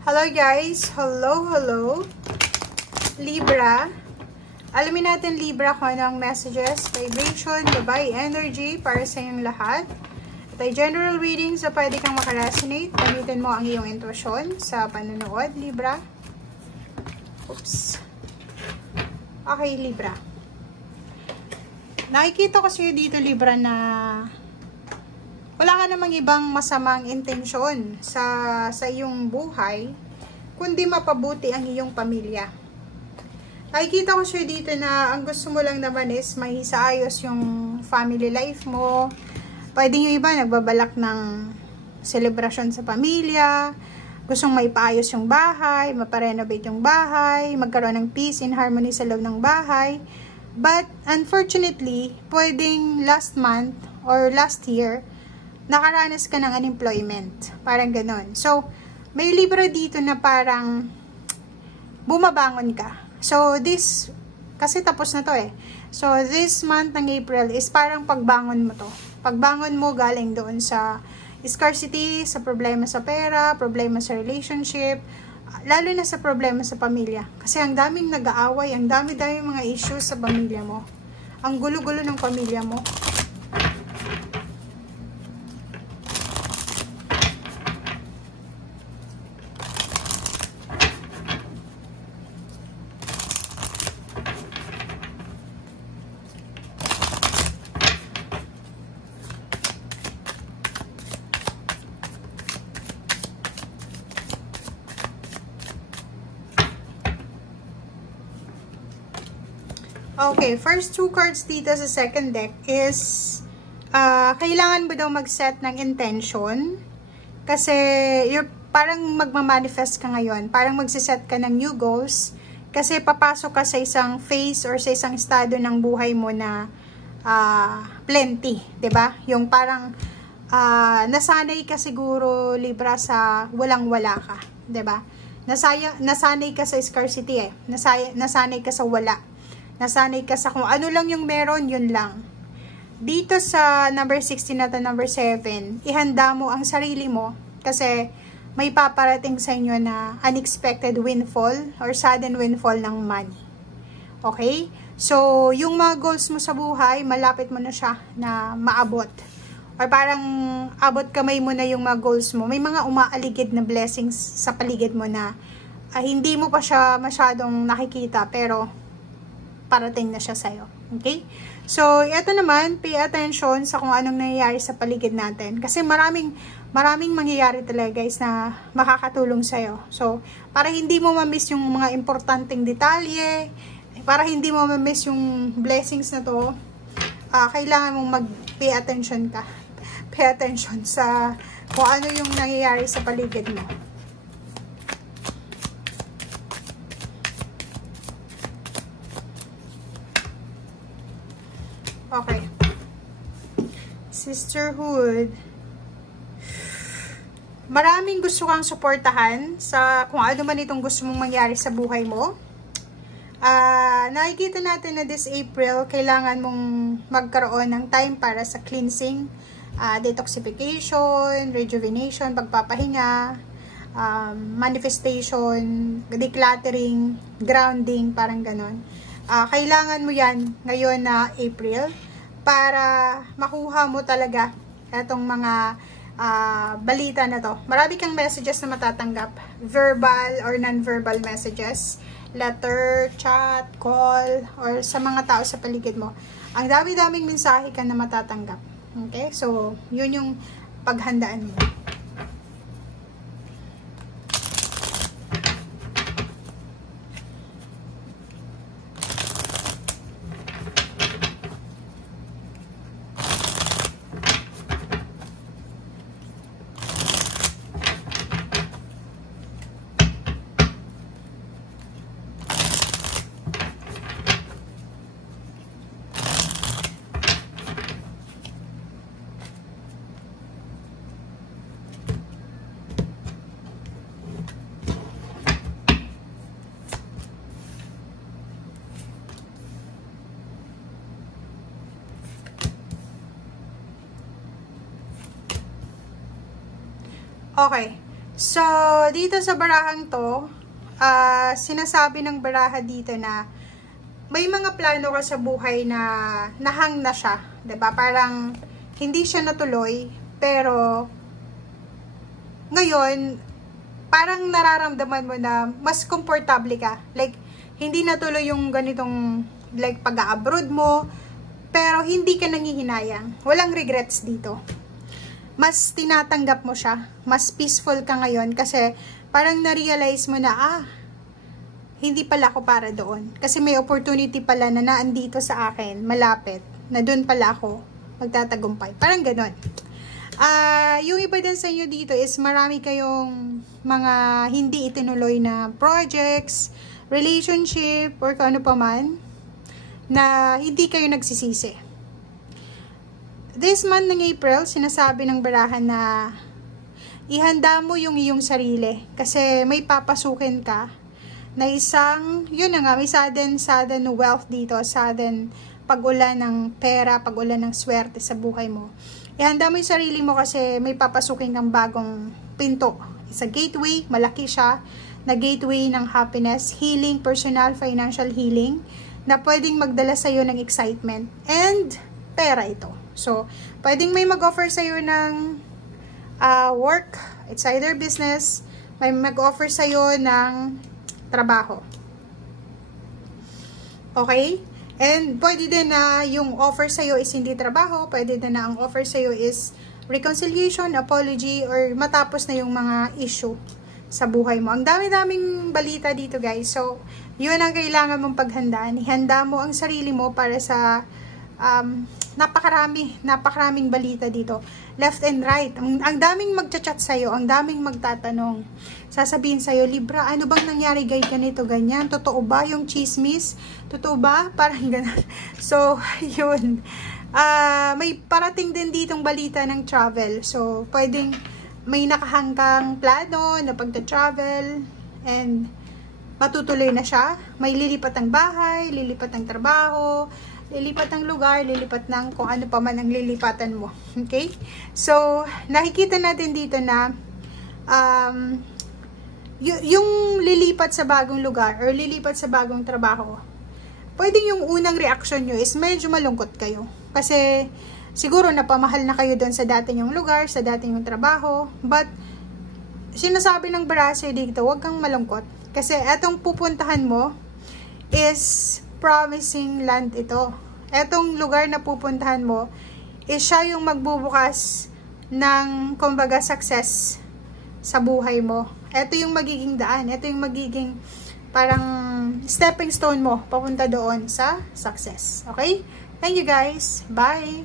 Hello guys! Hello! Libra. Alamin natin Libra kung ano ang messages, vibration, babae energy para sa inyong lahat. At ay general reading so pwede kang makaresonate. Gamitin mo ang iyong intuition sa panunood, Libra. Oops. Okay, Libra. Nakikita ko sa'yo dito, Libra, na wala ka namang ibang masamang intensyon sa iyong buhay, kundi mapabuti ang iyong pamilya. Nakikita ko siya dito na ang gusto mo lang naman is may isaayos yung family life mo. Pwede yung iba nagbabalak ng selebrasyon sa pamilya, gustong maipaayos yung bahay, maparenovate yung bahay, magkaroon ng peace and harmony sa loob ng bahay. But unfortunately, pwedeng last month or last year, nakaranas ka ng unemployment. Parang ganon. So, may libro dito na parang bumabangon ka. So, this, kasi tapos na to eh. So, this month ng April is parang pagbangon mo to. Pagbangon mo galing doon sa scarcity, sa problema sa pera, problema sa relationship, lalo na sa problema sa pamilya. Kasi ang daming nag-aaway, ang dami-daming mga issues sa pamilya mo. Ang gulo-gulo ng pamilya mo. Okay, first two cards dito sa second deck is kailangan mo daw mag-set ng intention kasi parang magmamanifest ka ngayon, parang magsiset ka ng new goals kasi papasok ka sa isang phase or sa isang estado ng buhay mo na plenty, 'di ba? Yung parang nasanay ka siguro, Libra, sa walang-wala ka, 'di ba? Nasanay ka sa scarcity eh. Nasanay ka sa wala. Nasanay ka sa kung ano lang yung meron, yun lang. Dito sa number 16 at number 7, ihanda mo ang sarili mo kasi may paparating sa inyo na unexpected windfall or sudden windfall ng money. Okay? So, yung mga goals mo sa buhay, malapit mo na siya na maabot. Or parang abot kamay mo na yung mga goals mo. May mga umaaligid na blessings sa paligid mo na hindi mo pa siya masyadong nakikita pero parating na siya sa'yo. Okay? So, ito naman, pay attention sa kung anong nangyayari sa paligid natin. Kasi maraming mangyayari talaga, guys, na makakatulong sa'yo. So, para hindi mo ma-miss yung mga importanteng detalye, para hindi mo ma-miss yung blessings na to, kailangan mong mag-pay attention ka. Pay attention sa kung ano yung nangyayari sa paligid mo. Okay. Sisterhood. Maraming gusto kang suportahan sa kung ano man itong gusto mong mangyari sa buhay mo. Nakikita natin na this April, kailangan mong magkaroon ng time para sa cleansing, detoxification, rejuvenation, pagpapahinga, manifestation, decluttering, grounding, parang ganon. Kailangan mo yan ngayon na April para makuha mo talaga itong mga balita na to. Marami kang messages na matatanggap. Verbal or non-verbal messages. Letter, chat, call, or sa mga tao sa paligid mo. Ang dami-daming mensahe ka na matatanggap. Okay? So, yun yung paghandaan mo. Okay. So, dito sa barahang to, sinasabi ng baraha dito na may mga plano ka sa buhay na nahang na siya. 'Di ba? Parang hindi siya natuloy, pero ngayon, parang nararamdaman mo na mas komportable ka. Like, hindi natuloy yung ganitong like pag-abroad mo, pero hindi ka nangihinayang. Walang regrets dito. Mas tinatanggap mo siya. Mas peaceful ka ngayon kasi parang na-realize mo na, hindi pala ako para doon. Kasi may opportunity pala na naandito sa akin, malapit, na doon pala ako magtatagumpay. Parang ganon. Yung iba din sa inyo dito is marami kayong mga hindi itinuloy na projects, relationship, or kung ano pa man, na hindi kayo nagsisisi. This month ng April, sinasabi ng barahan na ihanda mo yung iyong sarili kasi may papasukin ka na isang, yun na nga, may sudden wealth dito, sudden pag-ulan ng pera, pag-ulan ng swerte sa buhay mo. Ihanda mo yung sarili mo kasi may papasukin kang bagong pinto. It's a gateway, malaki siya, na gateway ng happiness, healing, personal, financial healing, na pwedeng magdala sa'yo ng excitement and pera ito. So, pwedeng may mag-offer sa'yo ng work, it's either business, may mag-offer sa'yo ng trabaho. Okay? And pwede din na yung offer sa'yo is hindi trabaho, pwede din na ang offer sa'yo is reconciliation, apology, or matapos na yung mga issue sa buhay mo. Ang dami-daming balita dito, guys. So, yun ang kailangan mong paghandaan. Ihanda mo ang sarili mo para sa napakaraming balita dito. Left and right. Ang daming magchat-chat sa'yo, ang daming magtatanong. Sasabihin sa'yo, Libra, ano bang nangyari ganito, ganyan? Totoo ba yung chismis? Totoo ba? Parang ganun. So, yun. May parating din ditong balita ng travel. So, pwedeng may nakahanggang plano na pagta-travel and matutuloy na siya. May lilipat ng bahay, lilipat ng trabaho, lilipat ng lugar, lilipat ng kung ano pa man ang lilipatan mo. Okay? So, nakikita natin dito na yung lilipat sa bagong lugar or lilipat sa bagong trabaho, pwedeng yung unang reaction nyo is medyo malungkot kayo. Kasi, siguro napamahal na kayo doon sa dati nyong lugar, sa dati nyong trabaho. But, sinasabi ng barasa dito, huwag kang malungkot. Kasi, etong pupuntahan mo is promising land ito. Etong lugar na pupuntahan mo is siya yung magbubukas ng, kumbaga, success sa buhay mo. Ito yung magiging daan. Ito yung magiging parang stepping stone mo papunta doon sa success. Okay? Thank you guys. Bye!